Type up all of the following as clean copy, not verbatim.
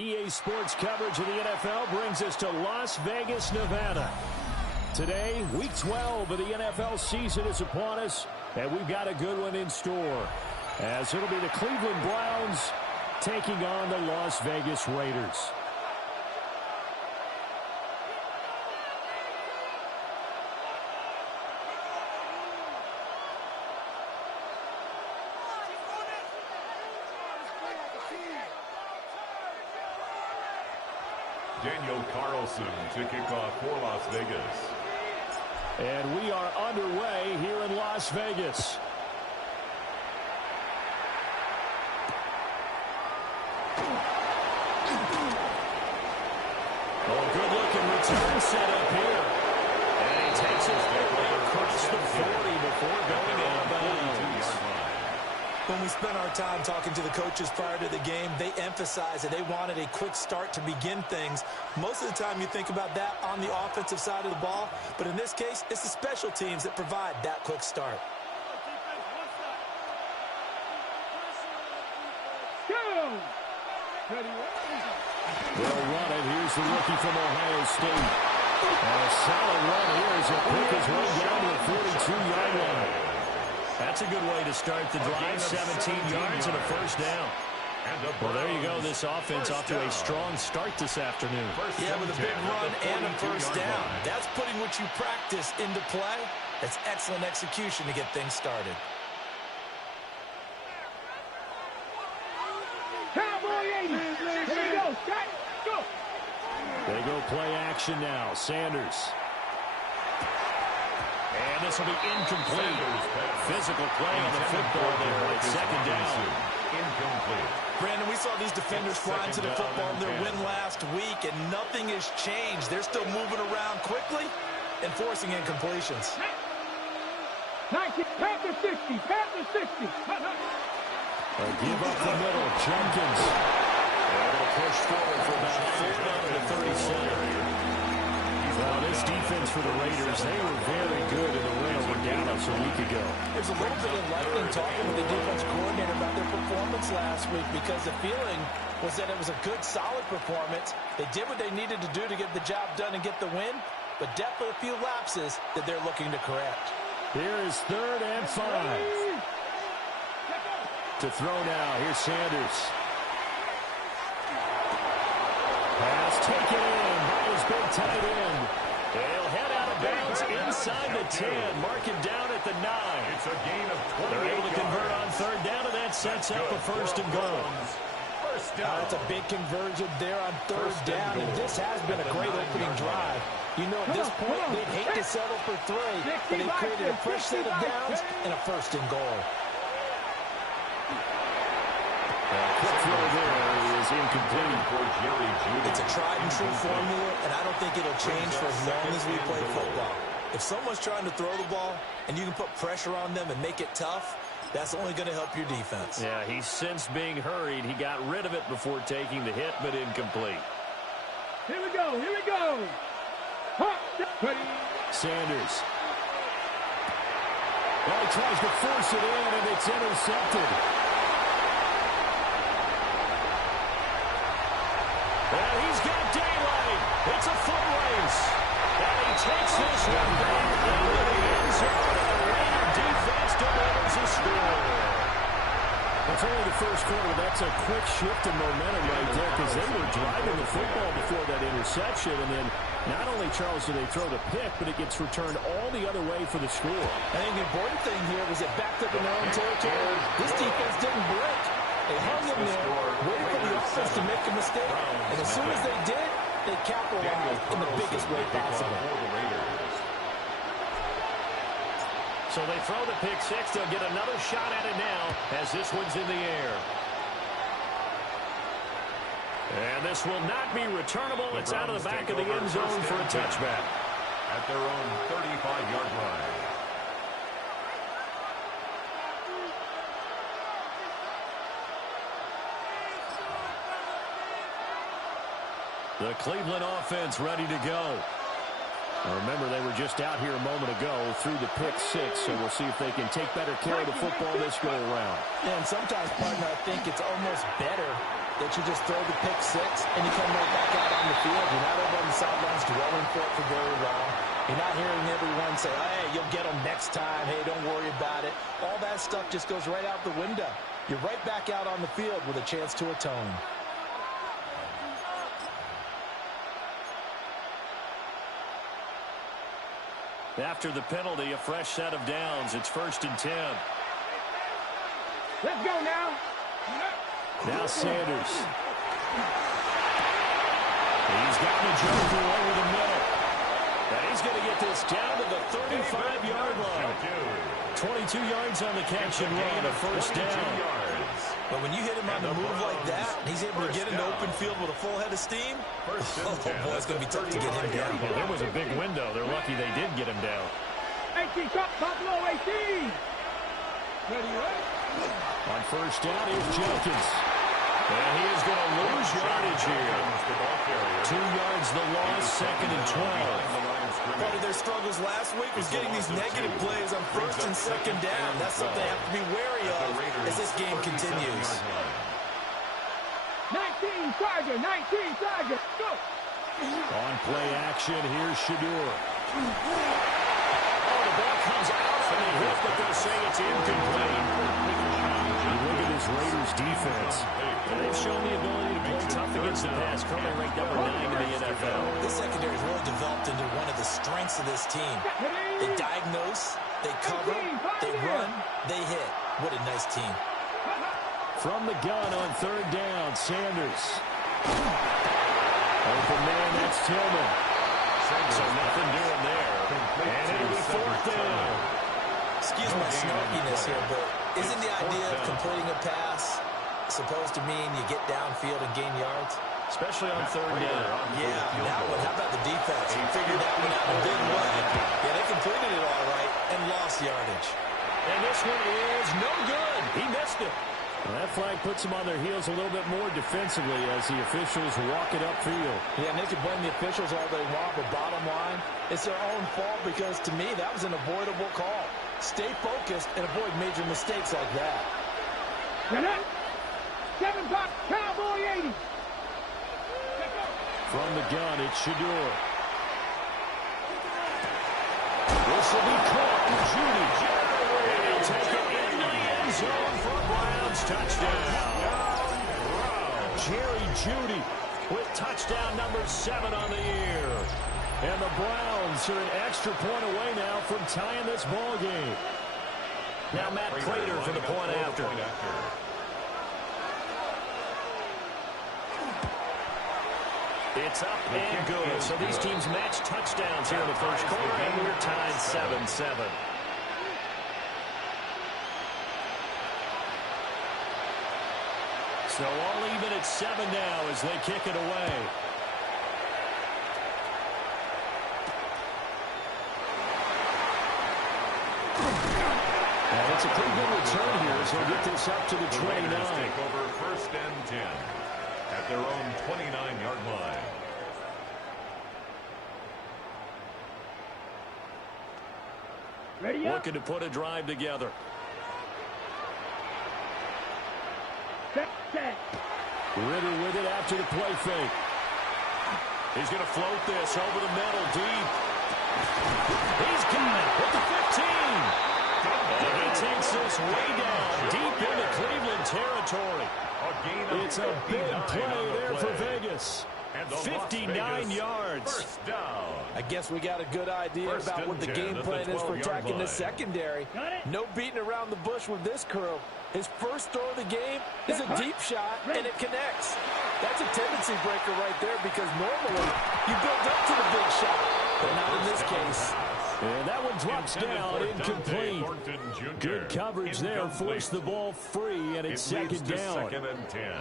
EA Sports coverage of the NFL brings us to Las Vegas, Nevada. Today, Week 12 of the NFL season is upon us, and we've got a good one in store, as it'll be the Cleveland Browns taking on the Las Vegas Raiders. Daniel Carlson to kick off for Las Vegas. And we are underway here in Las Vegas. Oh, good-looking return set up here. And he takes it across the 40 before going out of bounds. When we spent our time talking to the coaches prior to the game, they emphasized that they wanted a quick start to begin things. Most of the time you think about that on the offensive side of the ball, but in this case, it's the special teams that provide that quick start. They'll run it. Here's the rookie from Ohio State. And a solid run here as it pick his way down to the 42-yard line. That's a good way to start the drive, 17 yards and a first down. Well, there you go. This offense off to a strong start this afternoon. Yeah, with a big run and a first down. That's putting what you practice into play. That's excellent execution to get things started. Cowboy 80. Here we go. Go. They go play action now. Sanders. And this will be incomplete. Physical play on the football there. It's second down. Incomplete. Brandon, we saw these defenders flying to the football in their win last week, and nothing has changed. They're still moving around quickly and forcing incompletions. 90, Panther 60, Panther 60. Give up the middle. Jenkins. And it'll push forward for about 4 down to the 37. Well, this defense for the Raiders, they were very good in the win over Dallas a week ago. There's a little bit of lightning talking with the defense coordinator about their performance last week, because the feeling was that it was a good, solid performance. They did what they needed to do to get the job done and get the win, but definitely a few lapses that they're looking to correct. Here is 3rd and 5. To throw now. Here's Sanders. Pass taken in by his big tight end. They'll head out of bounds inside the 10. Mark him down at the 9. It's a gain of 20. They're able to convert on 3rd down, and that sets up a 1st and goal. First down. That's a big conversion there on 3rd down, and this has been a great opening drive. You know, at this point, they'd hate to settle for 3, but they've created a fresh set of downs and a 1st and goal. Quick throw there is incomplete. It's a tried and true formula, and I don't think it'll change for as long as we play football. If someone's trying to throw the ball and you can put pressure on them and make it tough, that's only going to help your defense. Yeah, he's since being hurried. He got rid of it before taking the hit, but incomplete. Here we go. Here we go. Sanders. Well, he tries to force it in, and it's intercepted. And he's got daylight. It's a foot race. And he takes this one back into the end zone. And the Raider defense delivers a score. It's only the first quarter. That's a quick shift in momentum right there, because they were driving the football before that interception. And then not only, Charles, do they throw the pick, but it gets returned all the other way for the score. I think the important thing here was it backed up in their own territory. This defense didn't break. They hung in there, waited for the offense to make a mistake, and as soon as they did, they capitalized in the biggest way possible. So they throw the pick 6. They'll get another shot at it now as this one's in the air. And this will not be returnable. It's out of the back of the end zone for a touchback. At their own 35-yard line. The Cleveland offense ready to go. Now remember, they were just out here a moment ago through the pick 6, so we'll see if they can take better care of the football this go-around. Yeah, and sometimes, partner, I think it's almost better that you just throw the pick six and you come right back out on the field. You're not over on the sidelines dwelling for it for very long. You're not hearing everyone say, hey, you'll get them next time. Hey, don't worry about it. All that stuff just goes right out the window. You're right back out on the field with a chance to atone. After the penalty, a fresh set of downs. It's 1st and 10. Let's go now. Now Sanders. He's got Njoku over the middle. And he's going to get this down to the 35-yard line. 22 yards on the catch and run, a 1st down. But when you hit him on the move like that, and he's able to get into open field with a full head of steam, oh boy, it's going to be tough to get him down. Well, there was a big window. They're lucky they did get him down. 18, top, Buffalo, 18. Ready, right? On 1st down, here's Jenkins. And he is going to lose yardage here. 2 yards the loss, 2nd and 12. Part of their struggles last week was getting these negative plays on 1st and 2nd down. That's something they have to be wary of as this game continues. 19, Tiger, 19, Tiger, go! On play action, here's Shador. Oh, the ball comes out from the hip, but they'll say it's incomplete. You look at this Raiders defense. They've shown the ability to play tough against the pass, currently ranked number 9 in the NFL. This secondary has really developed into one of the strengths of this team. They diagnose, they cover, they run, they hit. What a nice team. From the gun on 3rd down, Sanders. Open man, that's Tillman. So nothing doing there. And it'll be 4th down. Excuse my snarkiness here, but isn't the idea of completing a pass supposed to mean you get downfield and gain yards? Especially on 3rd down. Yeah, that one. How about the defense? They figured that one out in a big way. Yeah, they completed it all right and lost yardage. And this one is no good. He missed it. Well, that flag puts them on their heels a little bit more defensively as the officials walk it upfield. Yeah, and they can blame the officials all they want, but bottom line, it's their own fault because, to me, that was an avoidable call. Stay focused and avoid major mistakes like that. 7 pop, Cowboy 80. From the gun, it's Shador. This will be caught. Judy. And he'll take it into the end zone for a Browns touchdown. Jerry Judy with touchdown number 7 on the year. And the Browns are an extra point away now from tying this ball game. Now Matt Prater for the point after. It's up and good. So these teams match touchdowns here in the first quarter, and we're tied 7-7. So all even at 7 now as they kick it away. And it's a pretty good return here as they'll get this up to the 29. Take over 1st and 10 at their own 29-yard line. Ready up. Looking to put a drive together. Set. Ritter with it after the play fake. He's going to float this over the middle deep. He's got it at the 15. And he takes this way down deep into Cleveland territory. It's a big play there for Vegas. 59 yards. I guess we got a good idea about what the game plan is for attacking this secondary. No beating around the bush with this crew. His first throw of the game is a deep shot, and it connects. That's a tendency breaker right there because normally you build up to the big shot, but not in this case. And that one drops down, incomplete. Good coverage there, forced the ball free, and it's 2nd down. 2nd and 10.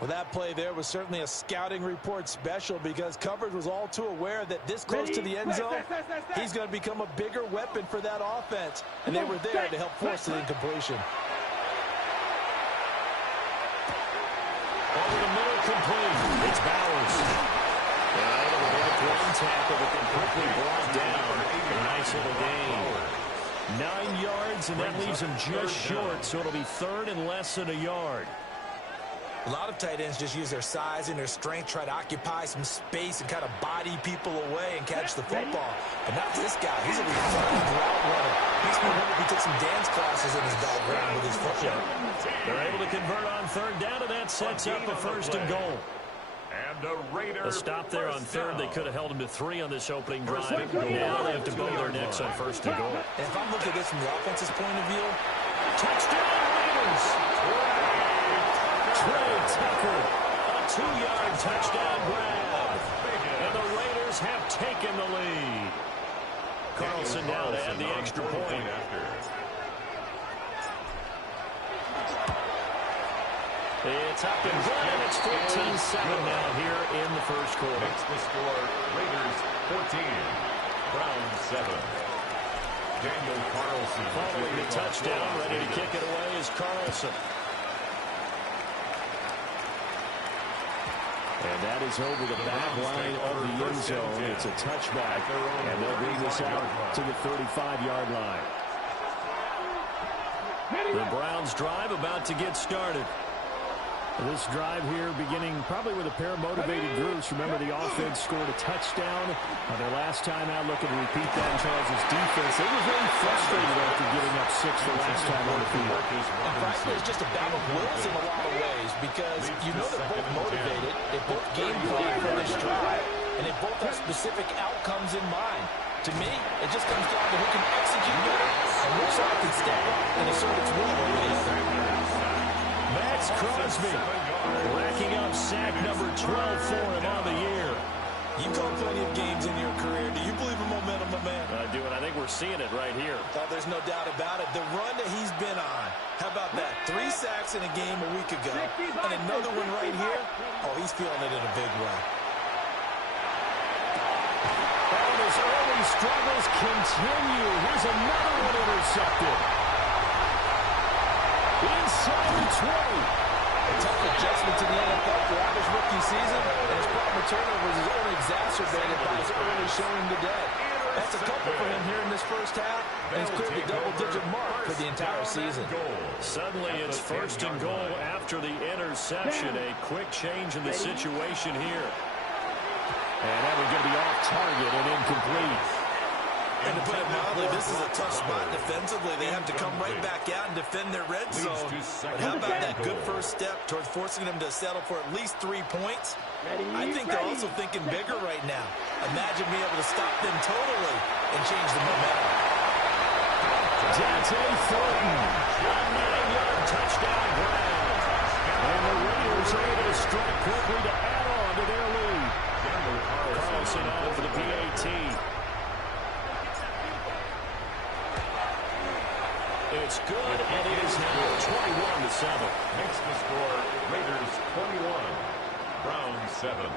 Well, that play there was certainly a scouting report special because coverage was all too aware that this close to the end zone, he's going to become a bigger weapon for that offense, and they were there to help force the incompletion. Over the middle, complete. It's Bowers. And able to break one tackle, but then quickly brought down. A nice little gain. 9 yards, and that leaves him just short, so it'll be 3rd and less than a yard. A lot of tight ends just use their size and their strength, try to occupy some space and kind of body people away and catch the football. But not this guy. He's a refined route runner. Makes me wonder if he took some dance classes in his background with his footwork. They're able to convert on third down, and that sets up a first and goal. And a stop there on third. They could have held him to 3 on this opening drive. Now they have to build their necks on first and goal. And if I'm looking at this from the offense's point of view, Touchdown, Raiders! Trey Tucker, a 2-yard touchdown grab. And the Raiders have taken the lead. Carlson now to add the extra point. It's up and good. It's 14-7 now here in the first quarter. Makes the score Raiders 14, Browns 7. Daniel Carlson. Following the touchdown, ready to kick it away is Carlson. And that is over the back line of the end zone. It's a touchback, and they'll bring this out to the 35-yard line. The Browns drive about to get started. This drive here beginning probably with a pair of motivated groups. Remember, the offense scored a touchdown their last time out. Looking to repeat that in Charles' defense. They were very frustrated after giving up 6 the last time on the field. And frankly, it's just a battle of wills in a lot of ways because you know they're both motivated. They both game plan for this drive, and they both have specific outcomes in mind. To me, it just comes down to who can execute better and which side can step up and assert its will over the other. Max Crosby racking up sack number 12 for him on the year. You've called plenty of games in your career. Do you believe in momentum, my man? I do, and I think we're seeing it right here. Oh, there's no doubt about it. The run that he's been on. How about that? 3 sacks in a game a week ago, and another one right here. Oh, he's feeling it in a big way. And his early struggles continue. Here's another one intercepted. Inside the 20. A tough adjustment to the NFL throughout his rookie season, and his problem with turnovers is only exacerbated by his early showing today. That's a couple for him here in this first half, and he's cleared the double-digit mark for the entire season. Suddenly it's first and goal after the interception. A quick change in the situation here. And that was going to be off target and incomplete. And to put it mildly, this is a tough spot defensively. They have to come right back out and defend their red zone. But how about that good first step towards forcing them to settle for at least 3 points? I think they're also thinking bigger right now. Imagine being able to stop them totally and change the momentum. Dante Thornton, a 9-yard touchdown grab. And the Raiders are able to strike quickly to add on to their lead. Carlson on for the PAT. It's good, and it is now 21-7. Makes the score Raiders 21, Browns 7.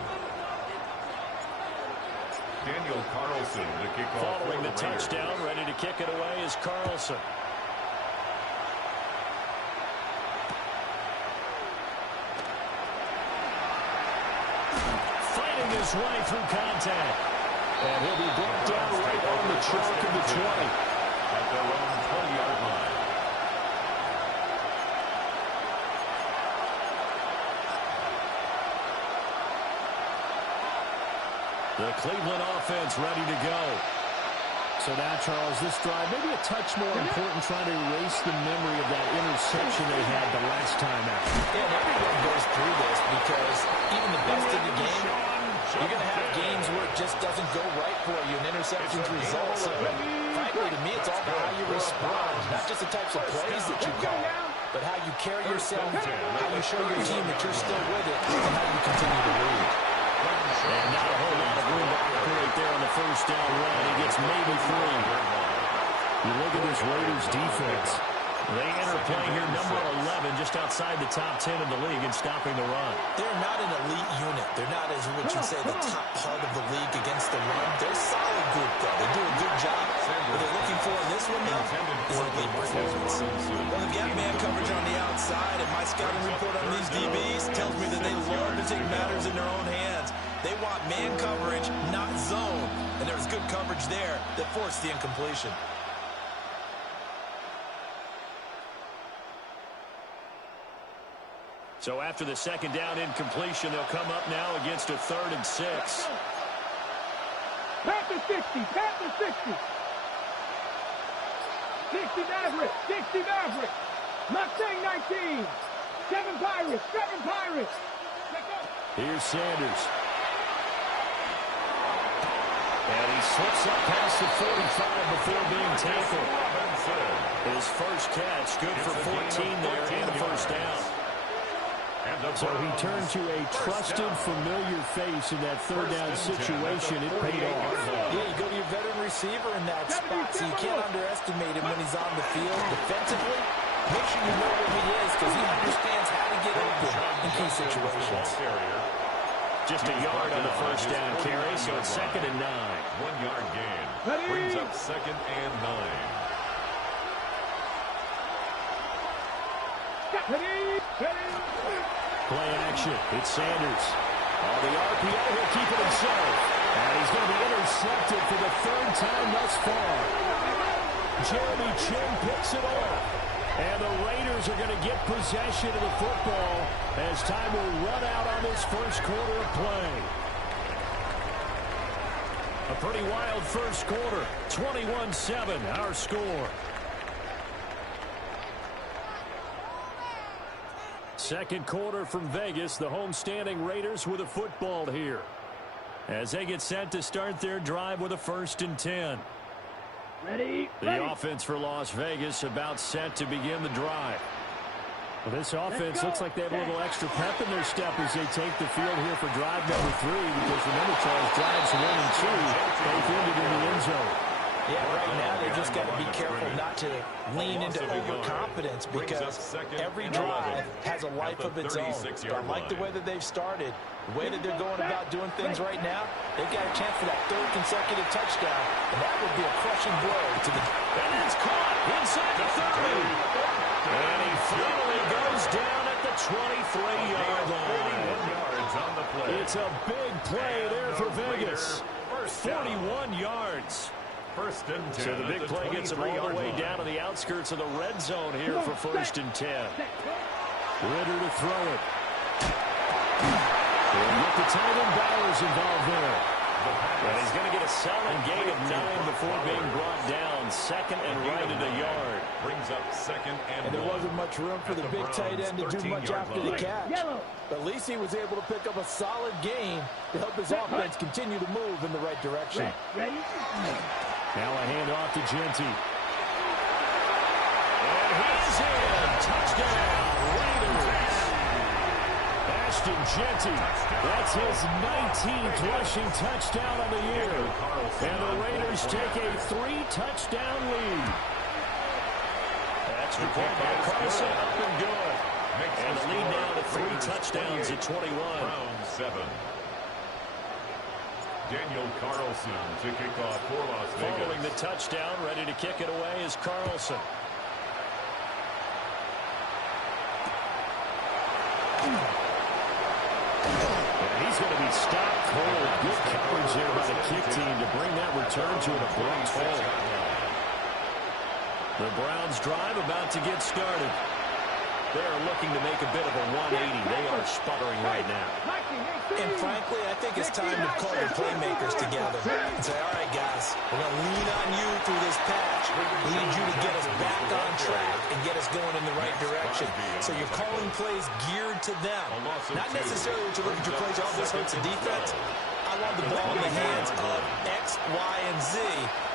Daniel Carlson, the kickoff. Following the touchdown, ready to kick it away is Carlson. Fighting his way through contact. And he'll be brought down right on the chalk of the 20. At their own 20-yard line. The Cleveland offense ready to go. So now, Charles, this drive maybe a touch more important, trying to erase the memory of that interception they had the last time out. Yeah, and everyone goes through this because even the best in the game, you're going to have games where it just doesn't go right for you, and interceptions result. So, frankly, to me, it's all about how you respond, not just the types of plays that you call, but how you carry yourself, how you show your team that you're still with it, and how you continue to lead. And not a whole lot of room to operate there on the first down run. He gets maybe 3. You look at this Raiders defense. They enter play here number 11, just outside the top 10 of the league in stopping the run. They're not an elite unit. They're not, as what you'd say, the top part of the league against the run. They're a solid group, though. They do a good job. What they're looking for in this one, though, is an elite performance. Well, they've got man coverage on the outside, and my scouting report on these DBs tells me that they love to take matters in their own hands. They want man coverage, not zone. And there was good coverage there that forced the incompletion. So after the second down incompletion, they'll come up now against a 3rd and 6. Panther 60, Panther 60. 60 Maverick, 60 Maverick. Mustang 19. 7 Pirates, 7 Pirates. Here's Sanders. And he slips up past the 45 before being tackled. His first catch, good for 14 there and a first down. So he turned to a trusted, familiar face in that 3rd down situation. It paid off. Yeah, you go to your veteran receiver in that spot, so you can't underestimate him when he's on the field. Defensively, make sure you know where he is because he understands how to get open in key situations. Just a yard on the first down carry, so it's 2nd and 9. 1-yard gain. Brings up 2nd and 9. Play action. It's Sanders. The RPO, he'll keep it himself. And he's going to be intercepted for the 3rd time thus far. Jeremy Chin picks it off. And the Raiders are going to get possession of the football as time will run out on this first quarter of play. A pretty wild first quarter. 21-7, our score. Second quarter from Vegas. The homestanding Raiders with a football here, as they get set to start their drive with a 1st and 10. Ready. The offense for Las Vegas about set to begin the drive. Well, this offense looks like they have a little extra pep in their step as they take the field here for drive number 3, because remember, Charles, drives 1 and 2, both ended in the end zone. Yeah, right now they just got to be careful not to lean into overconfidence, because every drive has a life of its own. But I like the way that they've started, the way that they're going about doing things right now. They've got a chance for that 3rd consecutive touchdown, and that would be a crushing blow to the... And it's caught inside the 30. And he finally goes down at the 23-yard line. 41 yards on the play. It's a big play there for Vegas. 41 yards. 1st and 10. So the big play gets him all the way down to the outskirts of the red zone here for 1st and 10. Ritter to throw it. And with the tight end Bowers involved there. And he's going to get a solid gain of 9 before being brought down. 2nd and right at a yard. Brings up 2nd and there wasn't much room for the big tight end to do much after the catch. But at least he was able to pick up a solid gain to help his offense continue to move in the right direction. Now a handoff to Genty. And he's in. Touchdown, Raiders. Ashton Genty. That's his 19th rushing touchdown of the year. And the Raiders take a 3-touchdown lead. Extra point by Carlson, up and good. And the lead now to 3 touchdowns at 21. Round 7. Daniel Carlson to kick off for Las Vegas. Following the touchdown, ready to kick it away is Carlson. And he's going to be stopped cold. Good coverage there by the kick team to bring that return to an abrupt halt. The Browns drive about to get started. They are looking to make a bit of a 180. They are sputtering right now. And frankly, I think it's time to call your playmakers together and say, all right, guys, we're going to lean on you through this patch. We need you to get us back on track and get us going in the right direction. So you're calling plays geared to them. Not necessarily what you look at your plays, oh, this hurts the defense. I want the ball in the hands of X, Y, and Z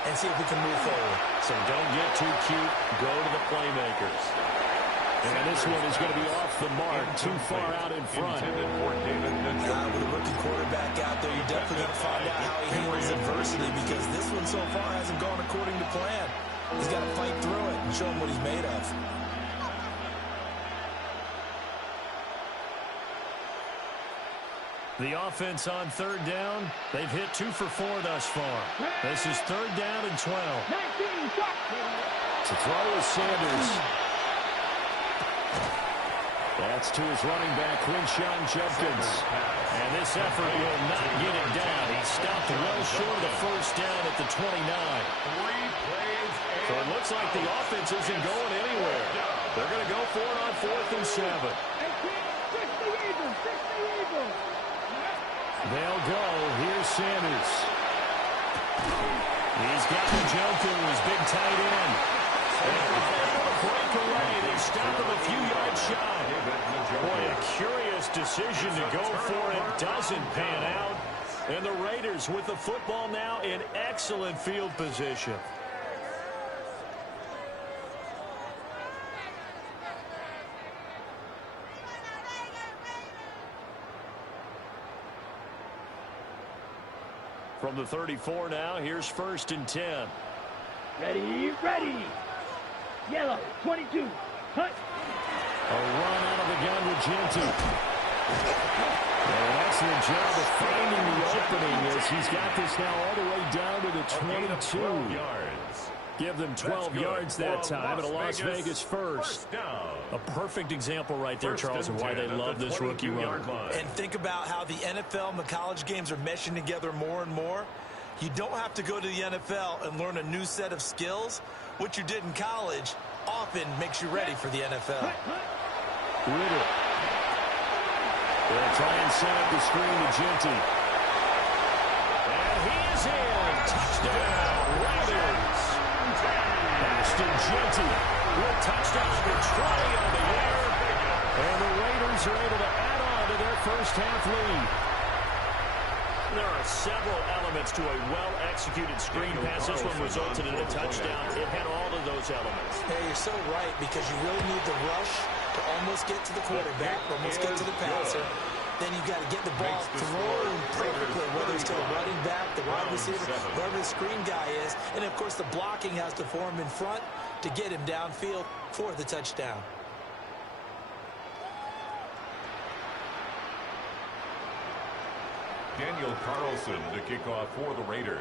and see if we can move forward. So don't get too cute. Go to the playmakers. And this one is going to be off the mark, too far out in front. With a rookie quarterback out there, you're definitely going to find out how he handles adversity, because this one so far hasn't gone according to plan. He's got to fight through it and show him what he's made of. The offense on 3rd down, they've hit 2 for 4 thus far. This is 3rd down and 12. To throw is Sanders. That's to his running back, Quinshon Judkins. And this effort will not get it down. He stopped well short of the first down at the 29. So it looks like the offense isn't going anywhere. They're going to go for it on 4th and 7. They'll go. Here's Sanders. He's got Njoku's big tight end. Break away. They stop him a few yards shy. Boy, a curious decision to go for it. Doesn't pan out. And the Raiders with the football now in excellent field position. From the 34 now, here's 1st and 10. Ready, ready. Yellow, 22. Hut. A run out of the gun with Genty. An excellent job of finding the opening as he's got this now all the way down to the 22. Give them 12 yards that time, and a Las Vegas first. A perfect example right there, Charles, of why they love this rookie runner. And think about how the NFL and the college games are meshing together more and more. You don't have to go to the NFL and learn a new set of skills. What you did in college often makes you ready for the NFL. Ritter. They'll try and set up the screen to Genty. And he is in. Touchdown, Raiders. Ashton Genty with touchdown for 20 on the air. And the Raiders are able to add on to their first half lead. There are several elements to a well-executed screen pass. This one resulted in a touchdown. It had all of those elements. Hey, you're so right, because you really need the rush to almost get to the quarterback, almost get to the passer. Then you've got to get the ball thrown perfectly, whether it's to the running back, the wide receiver, wherever the screen guy is. And, of course, the blocking has to form in front to get him downfield for the touchdown. Daniel Carlson to kick off for the Raiders.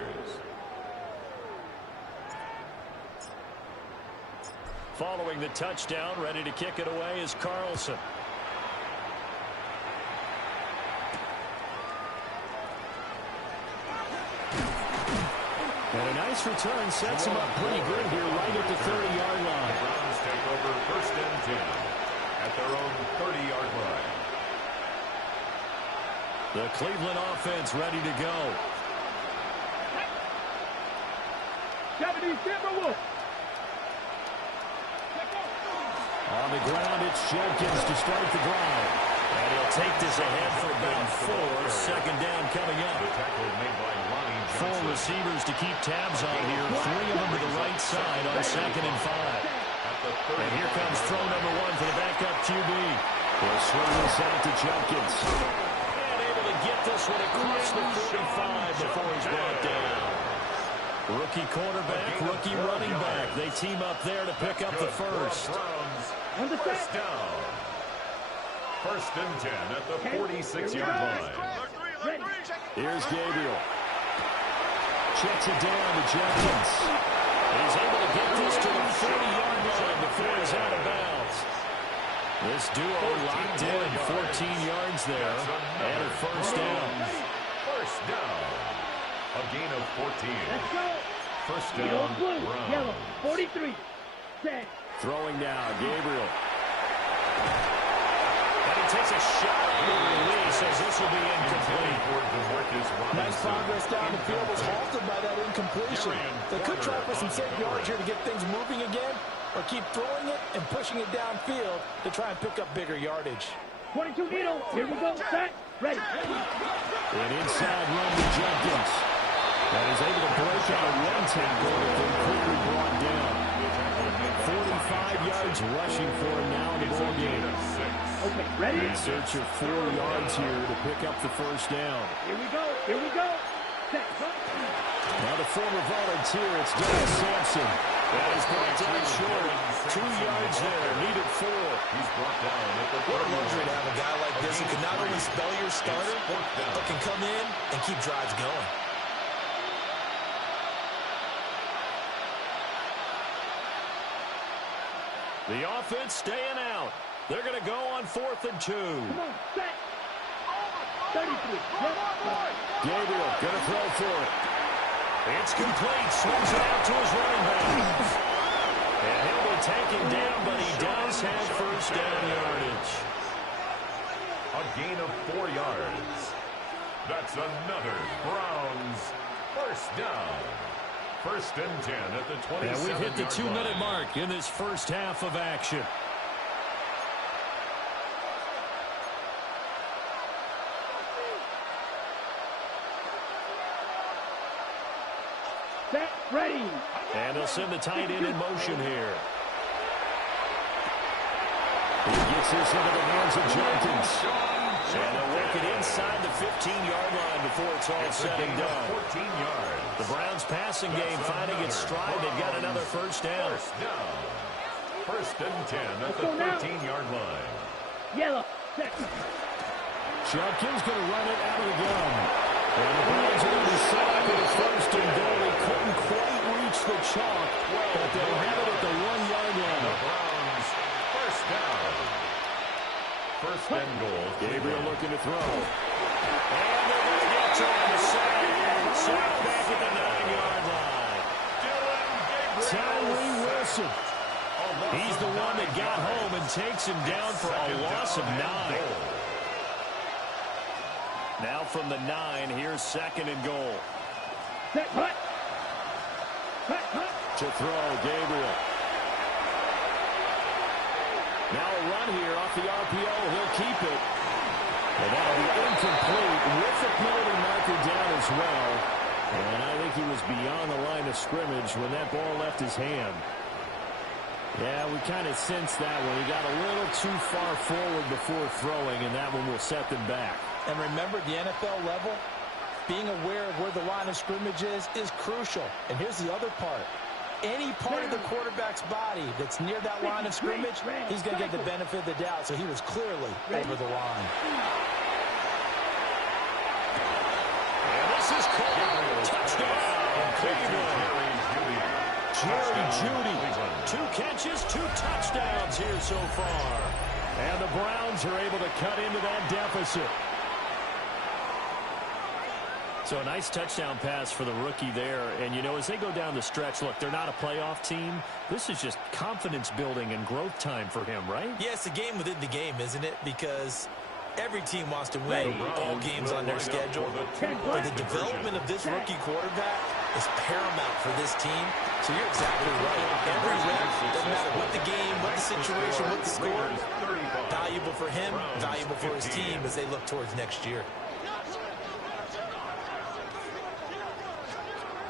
Following the touchdown, ready to kick it away is Carlson. And a nice return sets him up pretty good here right at the 30-yard line. The Browns take over 1st and 10 at their own 30-yard line. The Cleveland offense ready to go. 70 Timberwolves. On the ground, it's Jenkins to start the drive. And he'll take this ahead for about 4. Second down coming up. The tackle made by Lonnie Johnson. 4 receivers to keep tabs on here. 3 of them to the right side on 2nd and 5. And here comes throw number 1 for the backup QB. We'll swing this out to Jenkins. And able to get this one across the 45 before he's brought down. Rookie quarterback, rookie running back. They team up there to pick up the first. First down. 1st and 10 at the 46-yard line. Here's Gabriel. Checks it down to Jenkins. He's able to get this to the 40-yard line before he's out of bounds. This duo locked in, 14 yards there, and a first down. First down. A gain of 14. Let's go. First Yellow, down. blue, Browns. yellow, 43. Set. Throwing now, Gabriel. And he takes a shot on the release as this will be incomplete. Nice progress down the field was halted by that incompletion. They could try for some safe yards here to get things moving again, or keep throwing it and pushing it downfield to try and pick up bigger yardage. 22 Needle. Here we go. Set. Ready. An inside run to Jenkins. And is able to break out of one tackle and then quickly brought down. 45 yards rushing for him now in the ball game. Okay, ready? In search of 4 yards here to pick up the first down. Here we go. Here we go. Set. Now the former volunteer, it's Dennis Sampson. That is brought down short. 2 yards there, needed 4. He's brought down at the What a luxury to have a guy like this who can not only spell your starter, but can come in and keep drives going. The offense staying out. They're going to go on 4th and 2. Come on, set. 33. Gabriel going to throw for it. It's complete. Swings it out to his running back. And he'll be taken down, but he does have first down yardage. A gain of 4 yards. That's another Browns first down. First and 10 at the 27-yard line. And we've hit the 2-minute mark in this first half of action. Set, ready. And they'll send the tight end in motion here. He gets this into the hands of Jenkins. And they'll work it inside the 15-yard line before it's all said and done. 14 yards. The Browns passing game finding its stride. They've got another first down. First and 10 at the 13-yard line. Yellow. Set. Jenkins going to run it out of the gun. And the Browns are going to be set up with a first and goal. They couldn't quite reach the chalk, but they'll have it at the 1-yard line. The Browns first down. First and goal. Gabriel looking to throw. And they're going to get to him to sack. Sack back at the 9-yard line. Tyree Wilson. He's the one that got home and takes him down for a loss of 9. Now from the 9, here's second and goal. Set, hut. Hut, hut. To throw, Gabriel. Now a run here off the RPO. He'll keep it. And that'll be incomplete with the penalty marker down as well. And I think he was beyond the line of scrimmage when that ball left his hand. Yeah, we kind of sensed that one. He got a little too far forward before throwing, and that one will set them back. And remember, the NFL level, being aware of where the line of scrimmage is crucial. And here's the other part. Any part of the quarterback's body that's near that line of scrimmage, he's going to get the benefit of the doubt. So he was clearly over the line. And this is called touchdown, Cleveland. Jerry Jeudy, 2 catches, 2 touchdowns here so far. And the Browns are able to cut into that deficit. So a nice touchdown pass for the rookie there. And, you know, as they go down the stretch, look, they're not a playoff team. This is just confidence building and growth time for him, right? Yeah, it's a game within the game, isn't it? Because every team wants to win all games on their schedule. But the development of this rookie quarterback is paramount for this team. So you're exactly right. Every rep, doesn't matter what the game, what the situation, what the score, valuable for him, valuable for his team as they look towards next year.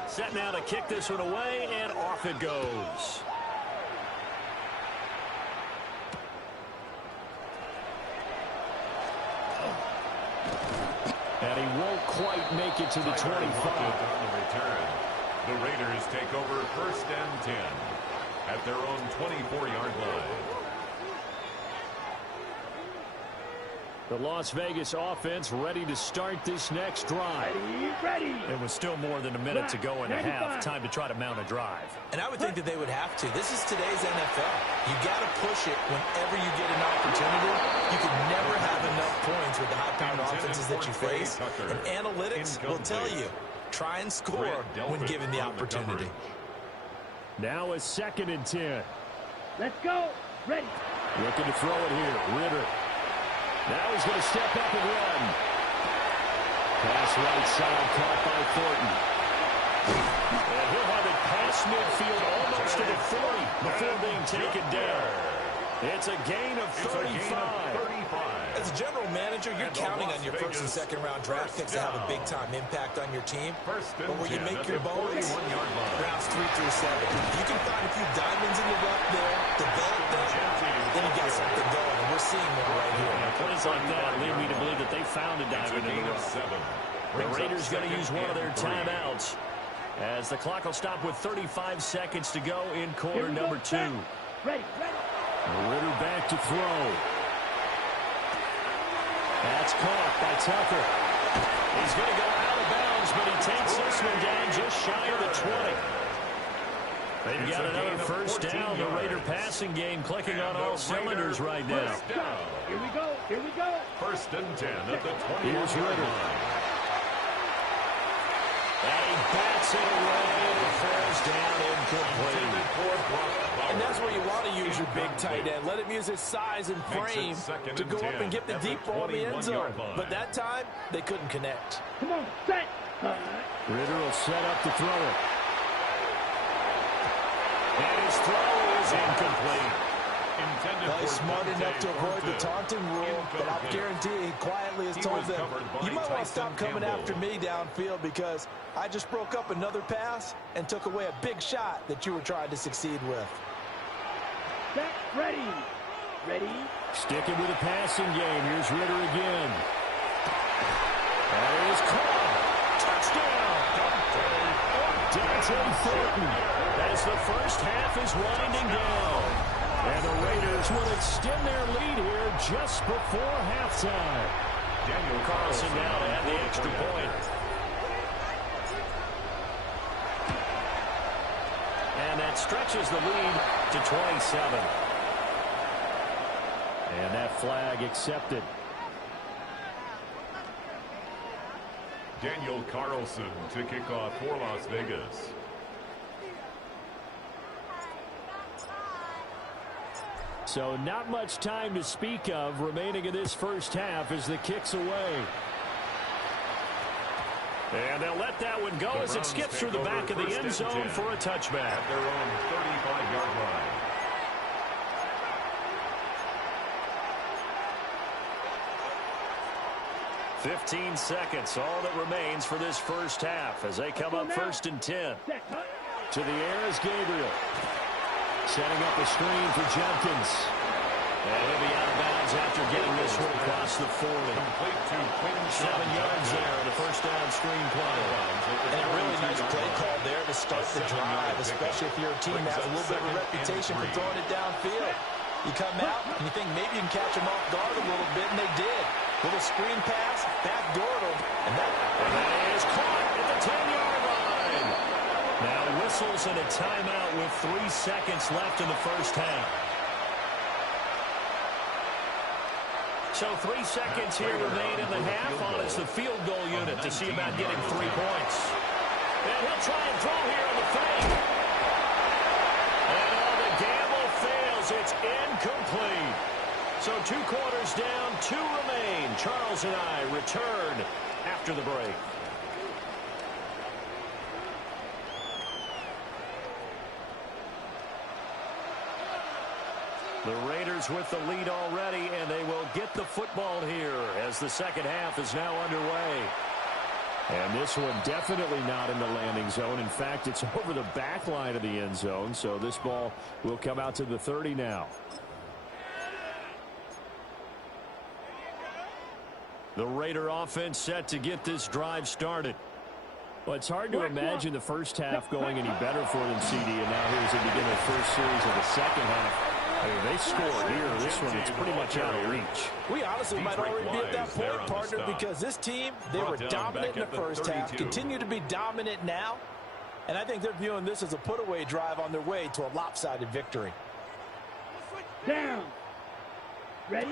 Set now to kick this one away, and off it goes. And he won't quite make it to the 25. The Raiders take over first and 10 at their own 24-yard line. The Las Vegas offense ready to start this next drive. Ready. It was still more than a minute to go in the half. Time to try to mount a drive. And I would think that they would have to. This is today's NFL. You got to push it whenever you get an opportunity. You can never have enough points with the high-powered offenses that you face. And analytics will tell you, try and score when given the opportunity. Now a second and 10. Let's go. Ready. Looking to throw it here. Ritter. Now he's going to step up and run. Pass right side, caught by Thornton. And he'll have it past midfield almost to the 40 before being taken down. It's a gain of 35. As a general manager, you're counting on your first and second round draft picks to have a big-time impact on your team. But where you make your bones, rounds 3 through 7. If you can find a few diamonds in the rough there, develop them, then you got something going. And we're seeing one right here. Plays like that lead me to believe that they found a diamond in the rough. The Raiders going to use one of their timeouts as the clock will stop with 35 seconds to go in quarter number 2. Ready. Ritter back to throw. That's caught by Tucker. He's going to go out of bounds, but he takes this one down just shy of the 20. They've got another first down. The Raider passing game clicking on all cylinders right now. Here we go. First and 10 at the 20. Here's Ritter. And he bats it away. Falls down incomplete. And that's where you want to use your big tight end. Let him use his size and frame to go up and get the deep ball in the end zone. But that time, they couldn't connect. Come on, set. Ritter will set up to throw it. And his throw is incomplete. Well, he's smart enough to avoid the taunting rule, but I'll guarantee he quietly has told them, you might want to stop coming after me downfield because I just broke up another pass and took away a big shot that you were trying to succeed with. Set, ready. Ready. Sticking with the passing game. Here's Ritter again. That is caught. Touchdown. Dante Thornton. As the first half is winding down. And the Raiders will extend their lead here just before halftime. Daniel Carlson now to add the extra point. And that stretches the lead to 27. And that flag accepted. Daniel Carlson to kick off for Las Vegas. So not much time to speak of remaining in this first half as the kick's away. And they'll let that one go as it skips through the back of the end zone for a touchback. At their own 35-yard line. "15 seconds, all that remains for this first half as they come up 1st and 10. To the air is Gabriel. Setting up a screen for Jenkins. And he'll be out of bounds after getting this one across the 40. Complete to Quinn 7 yards there, the first down screen play. And a really nice play call there to start the drive, especially if your team has a little bit of a reputation for throwing it downfield. You come out and you think maybe you can catch them off guard a little bit, and they did. Little screen pass, backdoored them, and that is caught at the 10-yard line. Now whistles and a timeout with 3 seconds left in the first half. So 3 seconds here remain in the half on as the field goal unit to see about getting 3 points. And he'll try and throw here on the fake. And the gamble fails. It's incomplete. So 2 quarters down, 2 remain. Charles and I return after the break. The Raiders with the lead already, and they will get the football here as the second half is now underway. And this one definitely not in the landing zone. In fact, it's over the back line of the end zone, so this ball will come out to the 30 now. The Raider offense set to get this drive started. Well, it's hard to imagine the first half going any better for them, CD, and now here's the beginning of the first series of the second half. I mean, they scored here. This one, it's pretty much out of reach. We honestly might already be at that point, partner, because this team, they were dominant in the first half, continue to be dominant now, and I think they're viewing this as a put-away drive on their way to a lopsided victory. Down. Ready?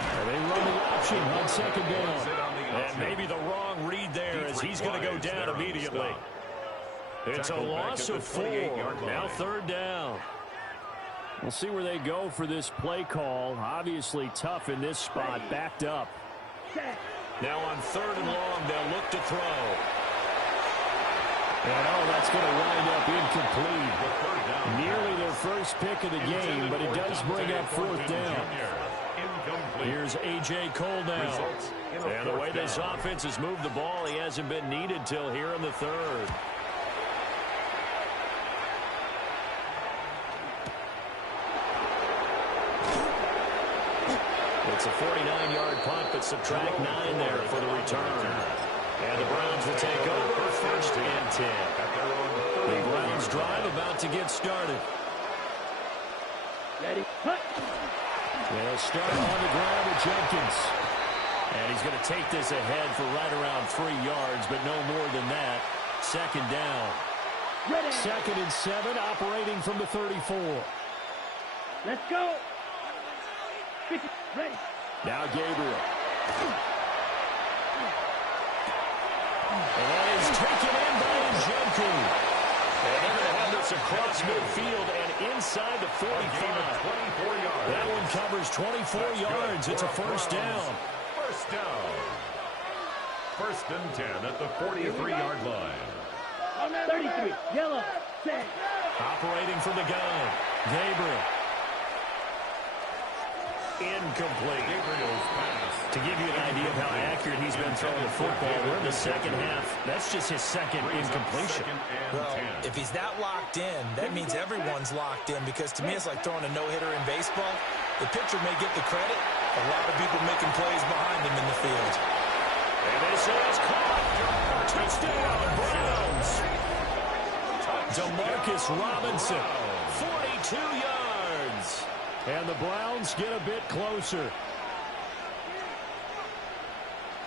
And they run the option on second down. And maybe the wrong read there as he's going to go down immediately. It's a loss of 4. Now 3rd down. We'll see where they go for this play call. Obviously tough in this spot, backed up. Now on 3rd and long, they'll look to throw. And that's going to wind up incomplete. Nearly their first pick of the game, but it does bring up 4th down. Here's A.J. Cole now. And the way this offense has moved the ball, he hasn't been needed till here in the 3rd. It's a 49-yard punt, but subtract 9 there for the return. And the Browns will take over 1st and 10. The Browns drive about to get started. Ready? Cut. They'll start on the ground with Jenkins. And he's going to take this ahead for right around 3 yards, but no more than that. 2nd down. Ready. 2nd and 7, operating from the 34. Let's go. Ready. Now Gabriel. And that is taken in by Jenkins. And they're going to have this across midfield and inside the 45. 24 yards. That one covers 24 yards. It's a first down. First down. First and 10 at the 43-yard line. 33, yellow, set. Operating from the gun. Gabriel. Incomplete. Gabriel's pass. To give you an idea of how accurate he's been throwing the football, we're in the second half. That's just his second incompletion. Well, if he's that locked in, that means everyone's locked in, because to me it's like throwing a no-hitter in baseball. The pitcher may get the credit. A lot of people making plays behind him in the field. And this is caught. Touchdown, Browns. DeMarcus Robinson, 42 yards. And the Browns get a bit closer.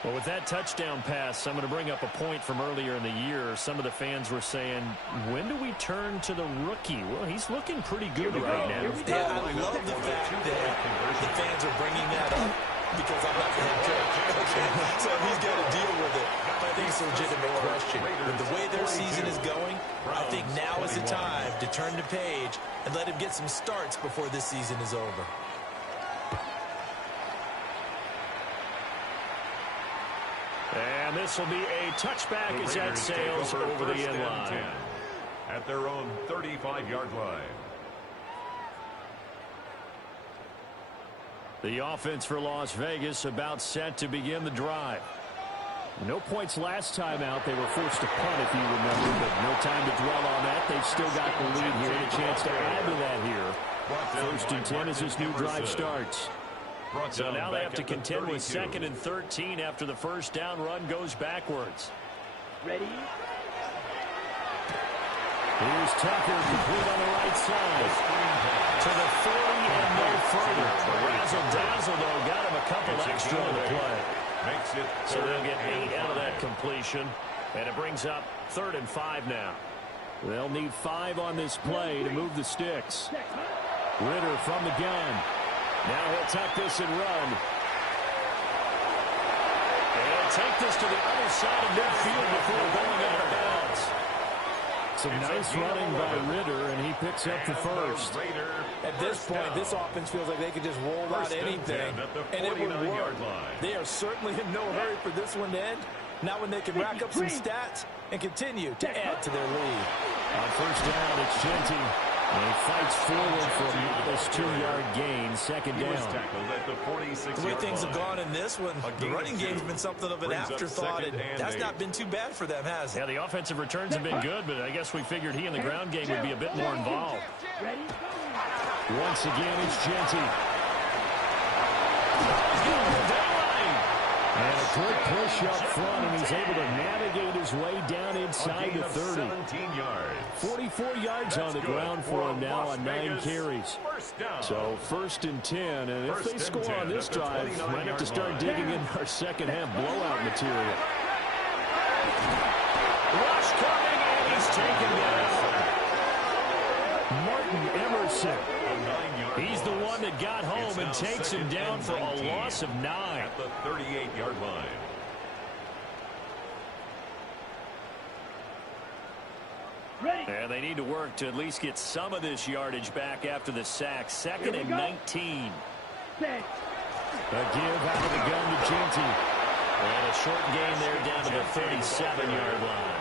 Well, with that touchdown pass, I'm going to bring up a point from earlier in the year. Some of the fans were saying, when do we turn to the rookie? Well, he's looking pretty good right now. Yeah, I love the fact that the fans are bringing that up, because I'm not the head coach. So he's got to deal with it. But I think it's a legitimate question. With the way their season is going, I think now is the time to turn the page and let him get some starts before this season is over. And this will be a touchback as that sails over the end line. At their own 35-yard line. The offense for Las Vegas about set to begin the drive. No points last time out. They were forced to punt, if you remember, but no time to dwell on that. They've still got the lead here and a chance to add to that here. First and 10 as this new drive starts. So now they have to contend with 2nd and 13 after the first down run goes backwards. Ready? Here's Tucker, complete on the right side. To the 40 and no further. Razzle-dazzle, though, got him a couple extra on the play. So they'll get 8 out of that completion. And it brings up 3rd and 5 now. They'll need 5 on this play to move the sticks. Ritter from the gun. Now he'll tuck this and run. And he'll take this to the other side of midfield before going out of bounds. Some nice running by Ritter, and he picks up the first. At this point, this offense feels like they could just roll out anything, and it would work. They are certainly in no hurry for this one to end. Now when they can rack up some stats and continue to add to their lead. On first down, it's Genty. And he fights forward for a modest 2-yard gain, 2nd down. The way things have gone in this one, the running game's been something of an afterthought, and that's not been too bad for them, has it? Yeah, the offensive returns have been good, but I guess we figured he in the ground game would be a bit more involved. Once again, it's Genty. And a good push up front, and he's able to navigate his way down inside the 30. 44 yards on the ground for him now on 9 carries. So 1st and 10, and if they score on this drive, might have to start digging in our second half blowout material. Rush coming, and he's taken down. Martin Emerson. He's the one that got home and takes him down for a loss of 9. At the 38-yard line. And they need to work to at least get some of this yardage back after the sack. 2nd and 19. Set. A give out of the gun to Genty. And a short gain there down to the 37-yard line.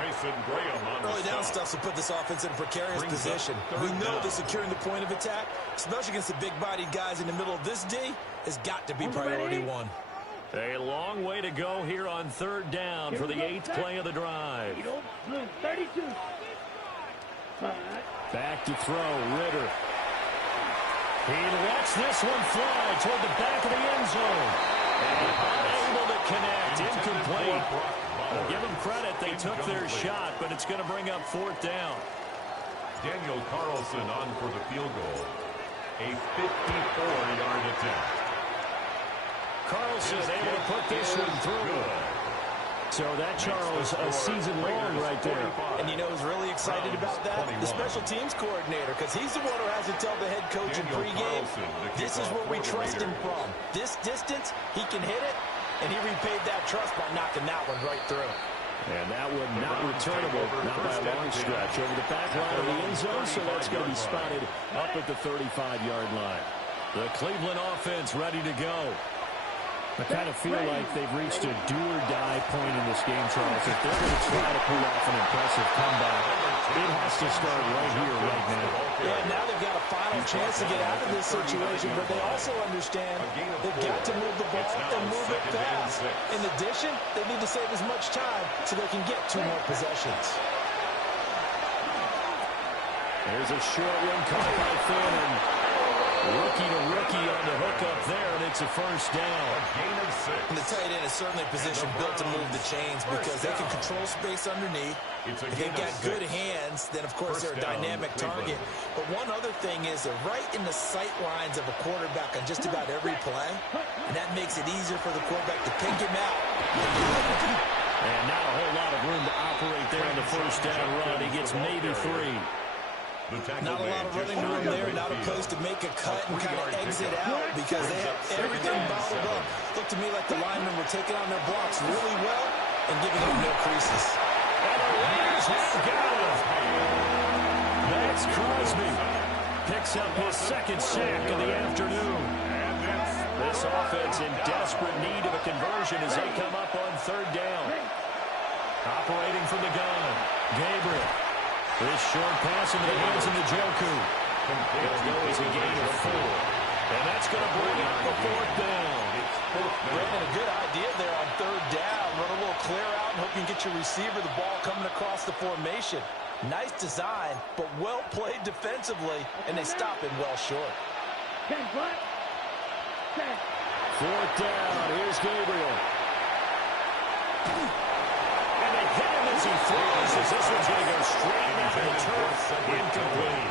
Mason Graham on Early down stuff to put this offense in a precarious position. We know that securing the point of attack, especially against the big-bodied guys in the middle of this D, has got to be priority 1. A long way to go here on 3rd down for the 8th play of the drive. 32. Back to throw, Ritter. He lets this one fly toward the back of the end zone. And unable to connect, incomplete. I'll give them credit, they took their shot, but it's going to bring up 4th down. Daniel Carlson on for the field goal. A 54-yard attempt. Carlson able to put this one through. So that, Charles, a season long right there. And you know who's really excited about that? The special teams coordinator, because he's the one who has to tell the head coach in pregame, this is where we trust him from. This distance, he can hit it, and he repaid that trust by knocking that one right through. And that one not returnable, not by a long stretch. Over the back line of the end zone, so that's going to be spotted up at the 35-yard line. The Cleveland offense ready to go. I kind of feel like they've reached a do-or-die point in this game, Charles. If they're going to try to pull off an impressive comeback, it has to start right here, right now. Yeah, now they've got a final chance to get out of this situation, but they also understand they've got to move the ball and move it fast. In addition, they need to save as much time so they can get 2 more possessions. There's a short one caught by Fannin. Rookie to rookie on the hook up there, and it's a first down. Gain of 6. And the tight end is certainly a position built to move the chains because they can control space underneath. If they've got good hands, then, of course, they're a dynamic target. But one other thing is they're right in the sight lines of a quarterback on just about every play, and that makes it easier for the quarterback to pick him out. And not a whole lot of room to operate there on the first down run. He gets maybe 3. Not a lot of running room there, not a place to make a cut and kind of exit out because they have everything bottled up. Looked to me like the linemen were taking on their blocks really well and giving up no creases. And the Raiders have got him. Max Crosby picks up his second sack of the afternoon. This offense in desperate need of a conversion as they come up on 3rd down. Operating from the gun, Gabriel. This short pass into the hands of Njoku. It'll go as a gain of 4. And that's going to bring up the 4th down. Brandon, a good idea there on 3rd down. Run a little clear out and hope you can get your receiver the ball coming across the formation. Nice design, but well played defensively, and they stop it well short. 4th down. Here's Gabriel. And they hit him as he throws as this one's going to go straight into the turf. Incomplete.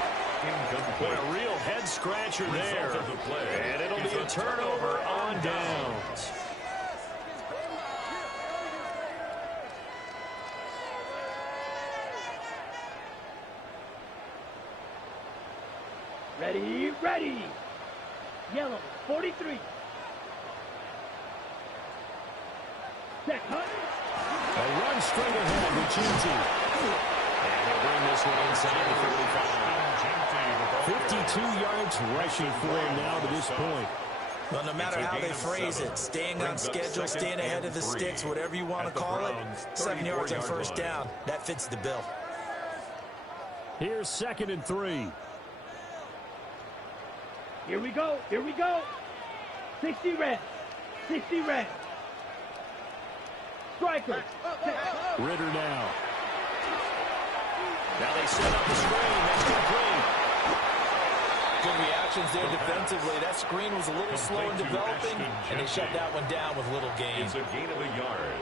What a real head-scratcher there. And it'll be a turnover on downs. Ready, ready. Yellow, 43. Set, hut. A run straight ahead with Chinty. And they'll bring this one inside the 35. 52 yards rushing for him now to this point. Well, no matter how they phrase it, staying on schedule, staying ahead of the sticks, whatever you want to call it, 7 yards on first down, that fits the bill. Here's 2nd and 3. Here we go, here we go. 60 red, 60 red. Striker. Ritter now. Now they set up the screen. That's complete. Good reactions there defensively. That screen was a little slow in developing, and they shut that one down with little gain. It's a gain of a yard.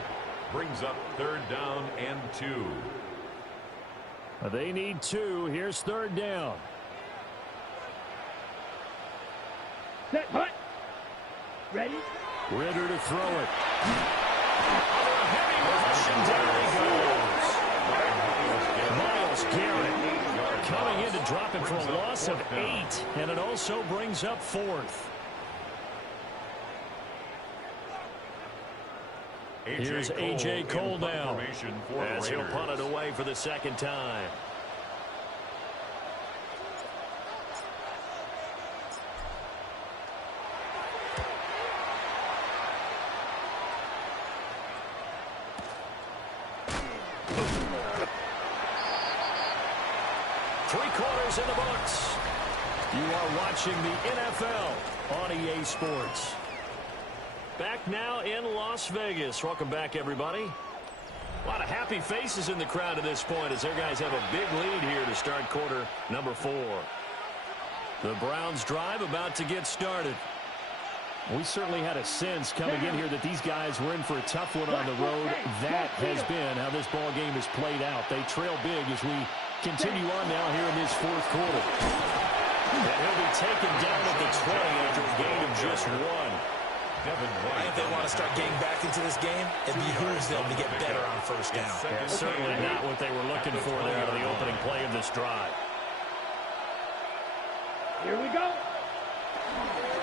Brings up 3rd down and 2. They need 2. Here's 3rd down. Set, hut. Ready. Ritter to throw it. Heavy rush, and down he goes. Myles Garrett coming in to drop it for a loss of 8, and it also brings up 4th. Here's A.J. Cole now as he'll punt it away for the 2nd time. Three-quarters in the books. You are watching the NFL on EA Sports. Back now in Las Vegas. Welcome back, everybody. A lot of happy faces in the crowd at this point as their guys have a big lead here to start quarter number 4. The Browns drive about to get started. We certainly had a sense coming in here that these guys were in for a tough one on the road. That has been how this ball game has played out. They trail big as we continue on now here in this 4th quarter. And he'll be taken down at the 20 after a gain of just 1. If they want to start getting back into this game, it behooves them to get better on first down. Yeah, certainly not what they were looking for there out of the opening play of this drive. Here we go.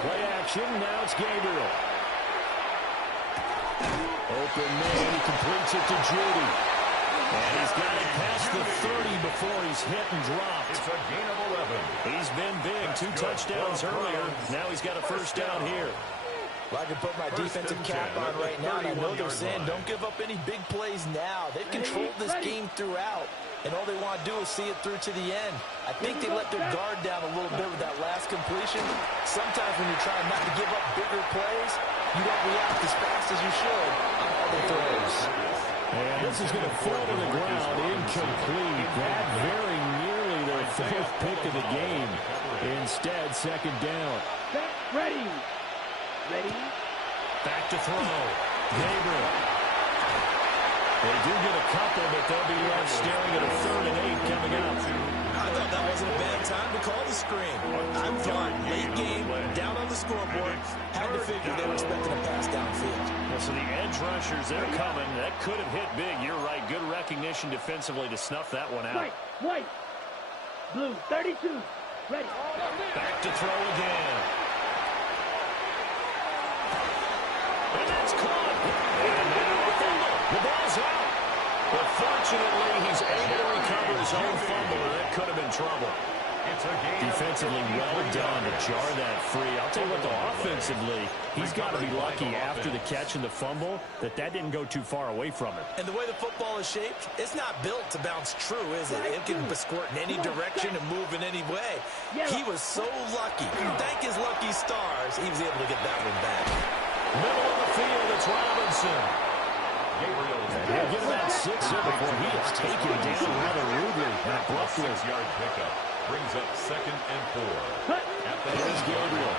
Play action, now it's Gabriel. Open man, he completes it to Judy. And he's got it past the 30 before he's hit and dropped. It's a gain of 11. He's been big. 2 touchdowns earlier. Now he's got a first down here. Well, I can put my defensive cap on right now, and I know they're saying don't give up any big plays now. They've controlled this game throughout, and all they want to do is see it through to the end. I think they let their guard down a little bit with that last completion. Sometimes when you're trying not to give up bigger plays, you don't react as fast as you should on other throws. And this is going to fall to the ground, incomplete. That very nearly their 4th pick of the game. Instead, second down. Ready. Back to throw. Gabriel. They do get a couple, but they'll be left staring at a 3rd and 8 coming up. I thought that wasn't a bad time to call the screen. I thought late game, down on the scoreboard, had to figure they were expecting a pass downfield. Well, so the edge rushers, they're coming. That could have hit big. You're right. Good recognition defensively to snuff that one out. White. Blue, 32. Ready. Back to throw again. And that's caught. And now the ball's out. But fortunately, he's able to recover his own fumble, and that could have been trouble. Defensively well done to jar that free. I'll tell you what, though, offensively, he's got to be lucky after the catch and the fumble that didn't go too far away from it. And the way the football is shaped, it's not built to bounce true, is it? It can squirt in any direction and move in any way. He was so lucky. Thank his lucky stars, he was able to get that one back. Middle of the field, it's Robinson. Gabriel. He'll get about 6 in before he is taken down rather rudely and abruptly. 6-yard pickup brings up 2nd and 4. Here's Gabriel.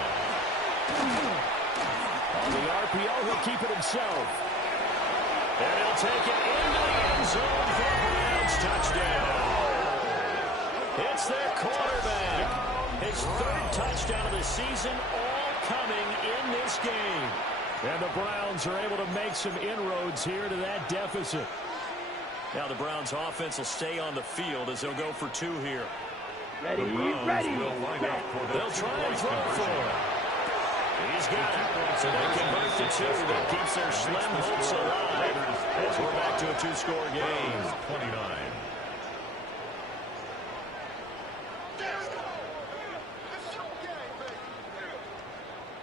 On the RPO, he'll keep it himself. And he'll take it into the end zone for a Browns touchdown. It's their quarterback. His 3rd touchdown of the season, all coming in this game. And the Browns are able to make some inroads here to that deficit. Now the Browns offense will stay on the field as they'll go for 2 here. Ready. They'll try and throw for it. He's got it. So they convert to 2. That keeps their slim hopes alive as we're back to a 2-score game. 29.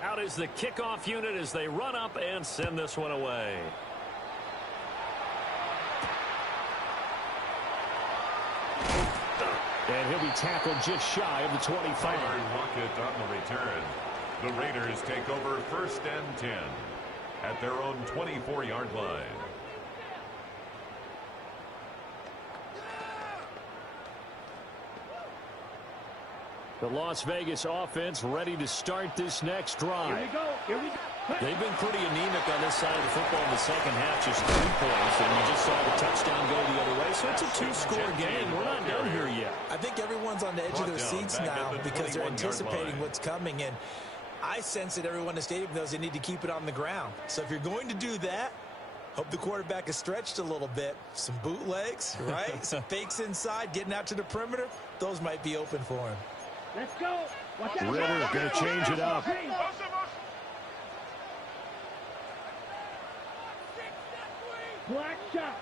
Out is the kickoff unit as they run up and send this one away. And he'll be tackled just shy of the 25. Lockett on the return. The Raiders take over 1st and 10 at their own 24-yard line. The Las Vegas offense ready to start this next drive. Here we go. They've been pretty anemic on this side of the football in the second half, just 3 points, and you just saw the touchdown go the other way. So it's a 2-score game. We're not done here yet. I think everyone's on the edge of their seats now because they're anticipating what's coming, and I sense that everyone in the stadium knows they need to keep it on the ground. So if you're going to do that, hope the quarterback is stretched a little bit. Some bootlegs, right? Some fakes inside, getting out to the perimeter. Those might be open for him. Let's go. Watch out. Ritter going to change it up. Black shot.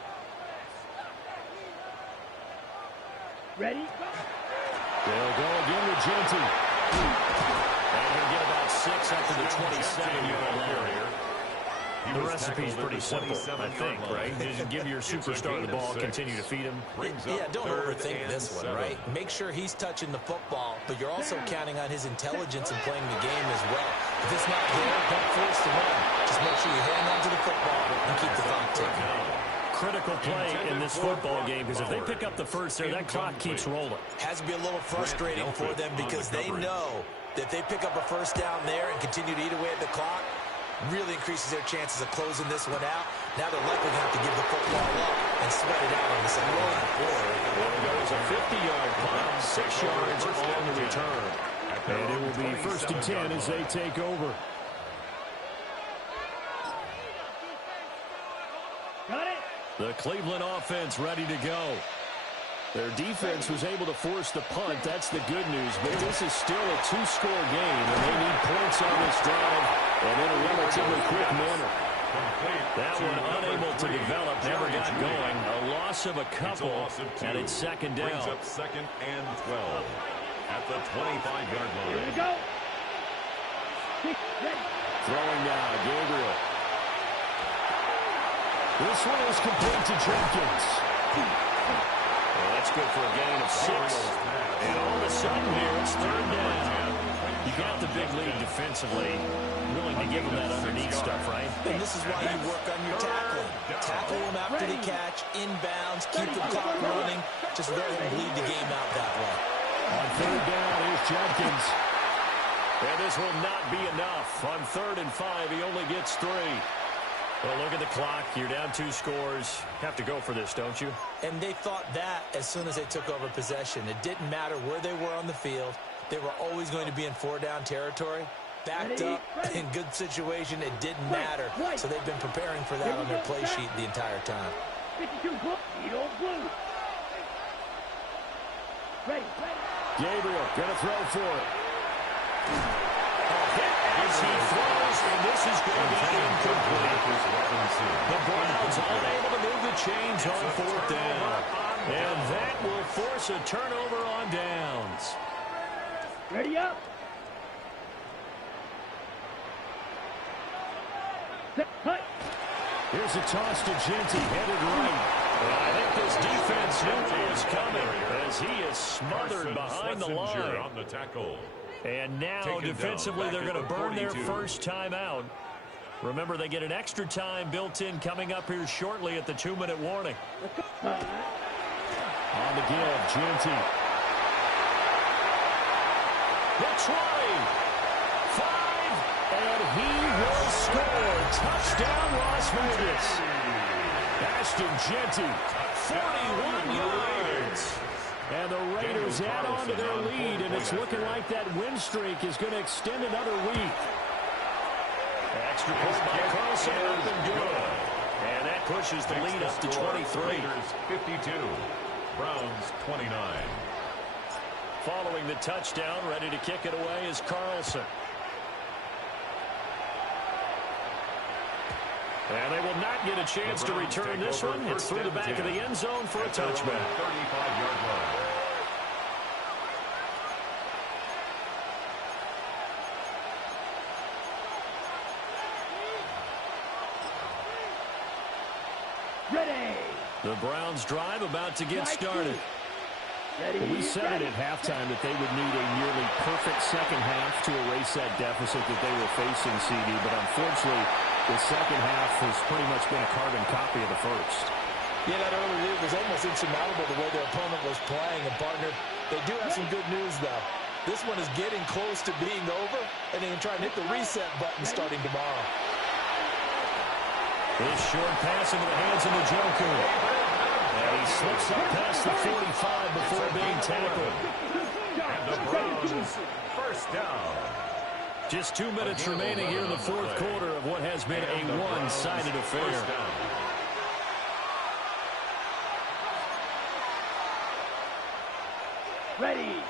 Ready? They'll go again with Genty. And he'll get about 6 up to the 27-yard line. The recipe's pretty simple, I think, right? Just give your superstar the ball, continue to feed him. Yeah, don't overthink this one, right? Make sure he's touching the football, but you're also counting on his intelligence in playing the game as well. If it's not there, don't force the run. Just make sure you hang on to the football and keep the clock ticking. Critical play in this football game, because if they pick up the first there, that clock keeps rolling. Has to be a little frustrating for them because they know that if they pick up a first down there and continue to eat away at the clock, really increases their chances of closing this one out. Now they're likely going to have to give the football up and sweat it out on the second line. There goes a 50-yard punt, 6 yards on the return. And it will be 1st and 10 as they take over. Got it. The Cleveland offense ready to go. Their defense was able to force the punt. That's the good news. But this is still a 2-score game, and they need points on this drive and in a relatively quick manner. That one unable to develop, never got going. A loss of a couple, and it's second down. Brings up second and 12 at the 25-yard line. Here we go. Throwing now, Gabriel. This one is complete to Jenkins. Well, that's good for a gain of 6. And all of a sudden here, it's third down. You got the big lead defensively. Willing to give them that underneath stuff, right? And this is why you work on your tackling. Tackle them after the catch, inbounds, keep the clock running. Just let them bleed the game out that way. On third down, here's Jenkins. And this will not be enough. On 3rd and 5, he only gets 3. Well, look at the clock. You're down 2 scores. Have to go for this, don't you? And they thought that as soon as they took over possession. It didn't matter where they were on the field. They were always going to be in 4-down territory. Backed up, in good situation, it didn't matter. So they've been preparing for that on their play sheet the entire time. 52 blue. Blue. Ready. Gabriel gonna throw for it. As he throws, and this is going to be incomplete. The Browns unable to move the chains on 4th down. And that will force a turnover on downs. Ready up. Here's a toss to Genty, headed right. Well, I think this defense knew it was coming as he is smothered behind the line. On the tackle. And now, defensively, they're going to burn their first time out. Remember, they get an extra time built in coming up here shortly at the 2-minute warning. On the give, Genty. The 20. 5. And he will score. Touchdown, Las Vegas. Ashton Genty. 41 yards. And the Raiders add on to their lead, and it's looking like that win streak is going to extend another week. Extra point by Carlson, up and good. And that pushes the lead up to 23. Raiders 52, Browns 29. Following the touchdown, ready to kick it away is Carlson. And they will not get a chance to return this one. It's through the back of the end zone for a touchback. 35-yard line. Ready. The Browns drive about to get started. Ready. We said it at halftime that they would need a nearly perfect second half to erase that deficit that they were facing, CD. But unfortunately, the second half has pretty much been a carbon copy of the first. Yeah, that early lead was almost insurmountable the way their opponent was playing. And, partner, they do have some good news, though. This one is getting close to being over, and they can try and hit the reset button starting tomorrow. This short pass into the hands of Njoku. And he slips up past the 45 before being tackled. And the Browns first down. Just 2 minutes remaining here in the fourth quarter of what has been a one-sided affair. Ready.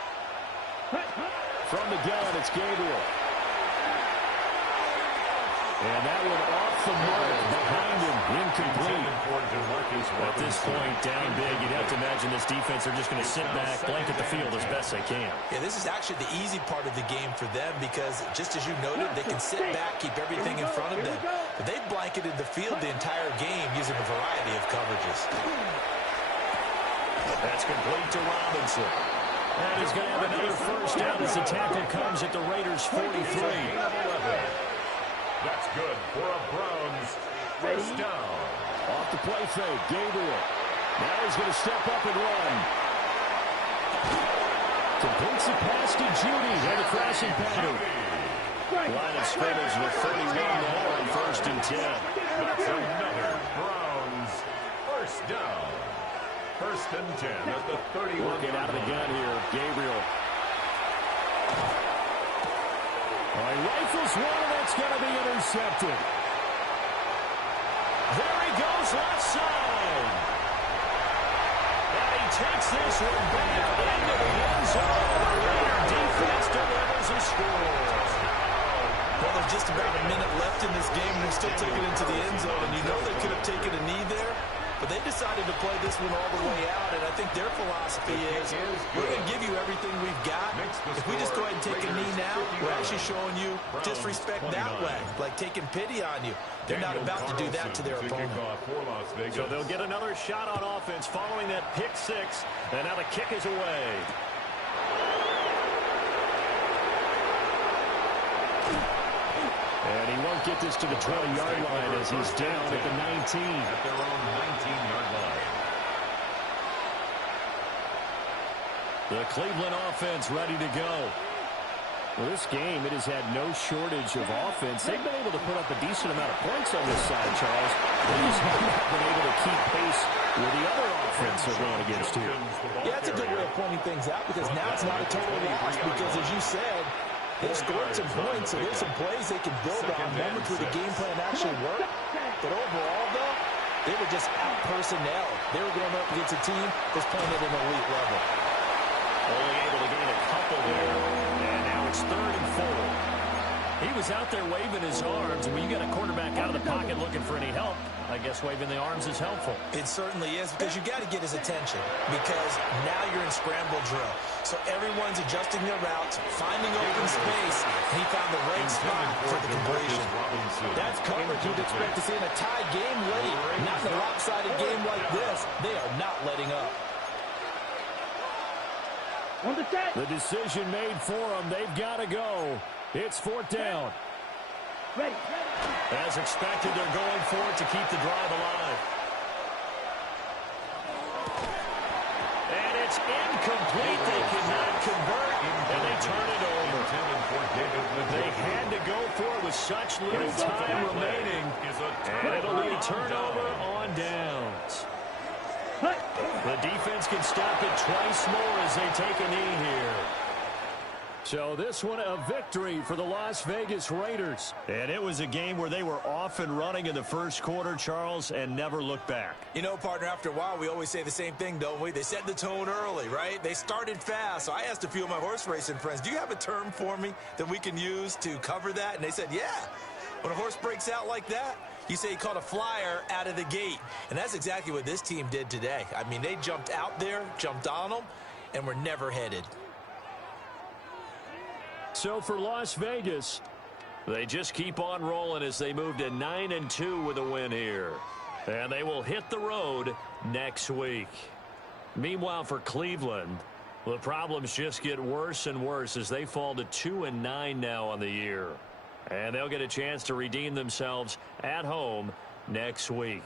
From the gun, it's Gabriel. And that one off the mark behind him, incomplete. At this point, down big, you'd have to imagine this defense are just going to sit back, blanket the field as best they can. Yeah, this is actually the easy part of the game for them because, just as you noted, they can sit back, keep everything in front of them. But they've blanketed the field the entire game using a variety of coverages. That's complete to Robinson. And he's going to have another first down as the tackle comes at the Raiders' 43. That's good for a Browns first down. Off the play fake, Gabriel. Now he's going to step up and run. Completes the pass to Judy and a crashing pattern. Line of scrimmage with 31 now on 1st and 10. That's another Browns first down. 1st and 10 at the 31. Working out of the gun here, Gabriel. He rifles one, and it's going to be intercepted. There he goes left side. And he takes this one back into the end zone. The Raider defense delivers a score. Well, there's just about a minute left in this game, and they're still taking it to the end zone. And you know they could have taken a knee there, but they decided to play this one all the way out. And I think their philosophy is, we're going to give you everything we've got. If we just go ahead and take a knee now, we're actually showing you disrespect that way, like taking pity on you. They're not about to do that to their opponent. So they'll get another shot on offense following that pick six. And now the kick is away. And he won't get this to the 20-yard line as he's down at the 19. At their own 19-yard line. The Cleveland offense ready to go. Well, this game, it has had no shortage of offense. They've been able to put up a decent amount of points on this side, Charles. They just haven't been able to keep pace with the other offense they're going against here. Yeah, that's a good way of pointing things out, because now it's not a total loss, because as you said, they've scored some points, so there's some plays they can build on, moments where the game plan actually worked. But overall, though, they were just out-personnel. They were going up against a team that's playing at an elite level. Only able to gain a couple there, and now it's 3rd and 4. He was out there waving his arms, and when you get a quarterback out of the pocket looking for any help, I guess waving the arms is helpful. It certainly is, because you got to get his attention, because now you're in scramble drill. So everyone's adjusting their routes, finding open space, and he found the right spot for the completion. That's coverage you'd expect to see in a tie game late. Not in a lopsided game like this. They are not letting up. On the set. The decision made for them. They've got to go. It's 4th down. Ready. As expected, they're going for it to keep the drive alive. And it's incomplete. They cannot convert, and they turn it over. They had to go for it with such little time remaining, and it'll be a turnover on downs. The defense can stop it twice more as they take a knee here. So this one a victory for the Las Vegas Raiders. And it was a game where they were off and running in the first quarter, Charles, and never looked back. You know, partner, after a while, we always say the same thing, don't we? They set the tone early, right? They started fast. So I asked a few of my horse racing friends, do you have a term for me that we can use to cover that? And they said, yeah. When a horse breaks out like that, you say he caught a flyer out of the gate. And that's exactly what this team did today. I mean, they jumped out there, jumped on them, and were never headed. So for Las Vegas, they just keep on rolling as they move to 9-2 with a win here. And they will hit the road next week. Meanwhile, for Cleveland, the problems just get worse and worse as they fall to 2-9 now on the year. And they'll get a chance to redeem themselves at home next week.